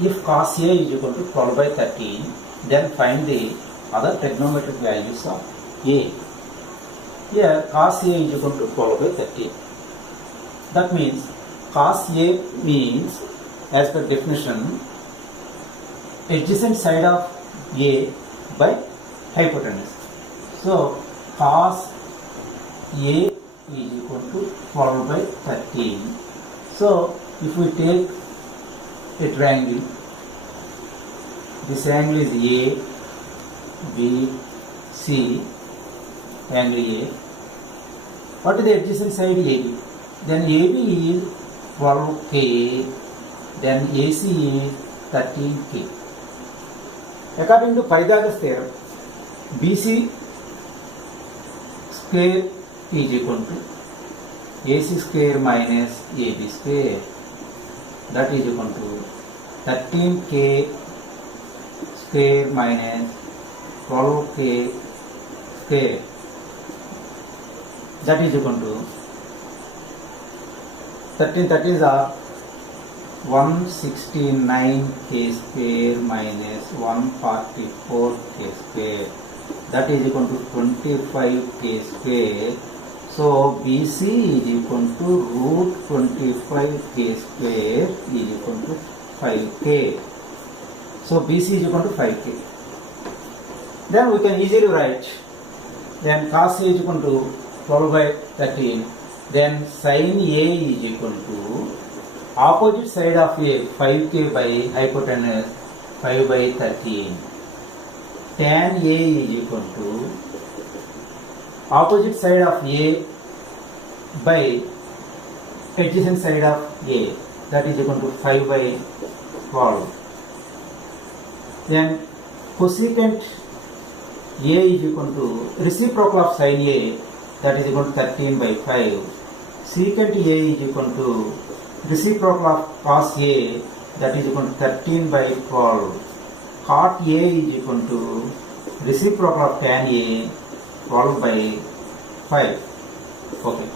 If cos A is equal to 12 by 13, then find the other trigonometric values of A. Here cos A is equal to 12 by 13. That means cos A means, as per definition, adjacent side of A by hypotenuse. So cos A is equal to 12 by 13. So if we take a triangle, this angle is A, B, C, angle A. What is the adjacent side? AB. Then AB is 12K, then AC is 13K. According to Pythagoras theorem, BC square is equal to AC square minus AB square. That is equal to 13K square minus 12K square. That is equal to 13 30s are 169K square minus 144K square. That is equal to 25K square. So BC is equal to root 25K square is equal to 5K. So BC is equal to 5K. Then we can easily write, then cos A is equal to 12 by 13. Then sin A is equal to opposite side of A, 5K by hypotenuse 5 by 13. Tan A is equal to opposite side of A by adjacent side of A, that is equal to 5 by 12. Then cosecant A is equal to reciprocal of sin A, that is equal to 13 by 5. Secant A is equal to reciprocal of cos A, that is equal to 13 by 12. Cot A is equal to reciprocal of tan A, 12 by 5. Okay.